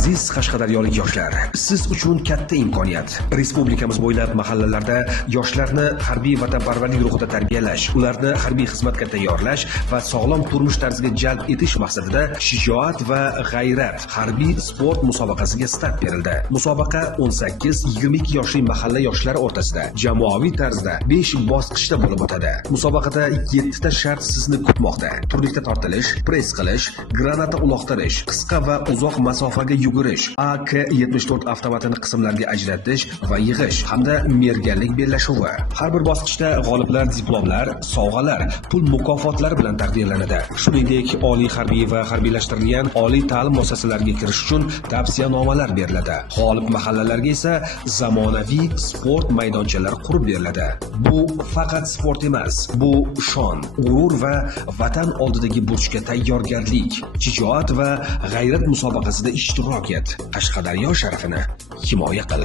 Aziz qashqadaryolik yoshlar, siz uchun katta imkoniyat. Respublikamiz bo'ylab mahallalarda yoshlarni harbiy vatanparvarlik ruhida tarbiyalash, ularni harbiy xizmatga tayyorlash va sog'lom turmush tarziga jalb etish maqsadida Shijoat va g'ayrat harbiy sport musobaqasiga start berildi. Musobaqa 18-22 yoshli mahalla yoshlari o'rtasida jamoaviy tarzda 5 bosqichda bo'lib o'tadi. Musobaqada 7 ta shart sizni kutmoqda. Turlikda tortilish, press qilish, granata uloqtirish, qisqa va uzoq masofaga yugurish, AK-74 avtomatini qismlarga ajratish va yig'ish hamda merganlik bellashuvi. Har bir bosqichda g'oliblar diplomlar, sovg'alar, pul mukofotlari bilan taqdirlanadi. Shuningdek, oliy harbiy va harbiylashtirilgan oliy ta'lim muassasalariga kirish uchun tavsiyanomalar beriladi. G'olib mahallalarga esa zamonaviy sport maydonchalari qurib beriladi. Bu faqat sport emas, bu shon, g'urur va vatan oldidagi burchga tayyorgarlik. Shijoat va g'ayrat musobaqasida ishtirok et. Qashqadaryo sharafini himoya qil.